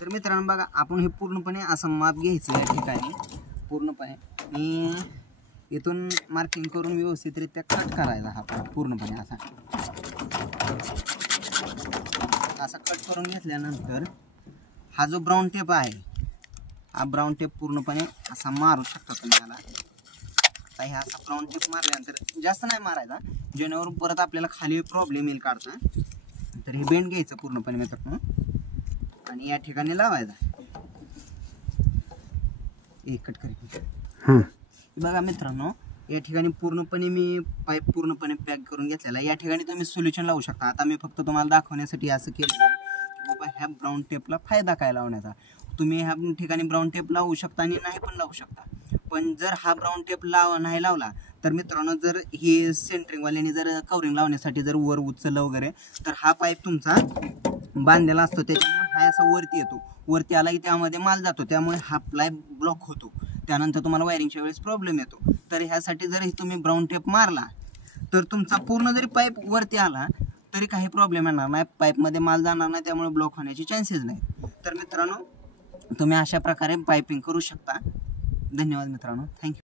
तर मित्रांनो बघा, आपण हे पूर्णपणे असं माप घ्यायचं या ठिकाणी पूर्णपणे आणि इथून मार्किंग करून व्यवस्थितरित्या कट करायचा हा पूर्णपणे असा कट करून घेतल्यानंतर हा जो ब्राऊन टेप आहे हा ब्राऊन टेप पूर्णपणे असा मारू शकता तुम्ही याला। आता हे असा ब्राऊन टेप मारल्यानंतर जास्त नाही मारायचा, जेणेकरून परत आपल्याला खाली प्रॉब्लेम येईल काढता। तर हे बेंड घ्यायचं पूर्णपणे मित्रांनो आणि या ठिकाणी लावायचा। एक कट करेल बघा मित्रांनो, या ठिकाणी पूर्णपणे मी पाईप पूर्णपणे पॅक करून घेतलेला। या ठिकाणी तुम्ही सोल्युशन लावू शकता। आता मी फक्त तुम्हाला दाखवण्यासाठी असं केलं की बाबा ह्या ब्राऊन टेपला फायदा काय लावण्याचा। तुम्ही ह्या ठिकाणी ब्राऊन टेप लावू शकता आणि नाही पण लावू शकता। पण जर हा ब्राऊन टेप नाही लावला तर मित्रांनो, जर ही सेंटरिंगवाल्याने जर कवरिंग लावण्यासाठी जर वर उचललं वगैरे तर हा पाईप तुमचा बांधलेला असतो, त्याच्यामुळे हा असा वरती येतो। वरती आला की त्यामध्ये माल जातो, त्यामुळे हा पाईप ब्लॉक होतो। त्यानंतर तुम्हाला वायरिंगच्या वेळेस प्रॉब्लेम येतो। तर ह्यासाठी जर तुम्ही ब्राऊन टेप मारला तर तुमचा पूर्ण जरी पाईप वरती आला तरी काही प्रॉब्लेम येणार नाही, पाईपमध्ये माल जाणार नाही, त्यामुळे ब्लॉक होण्याचे चान्सेस नाही। तर मित्रांनो, तुम्ही अशा प्रकारे पाइपिंग करू शकता। धन्यवाद मित्रांनो, थँक्यू।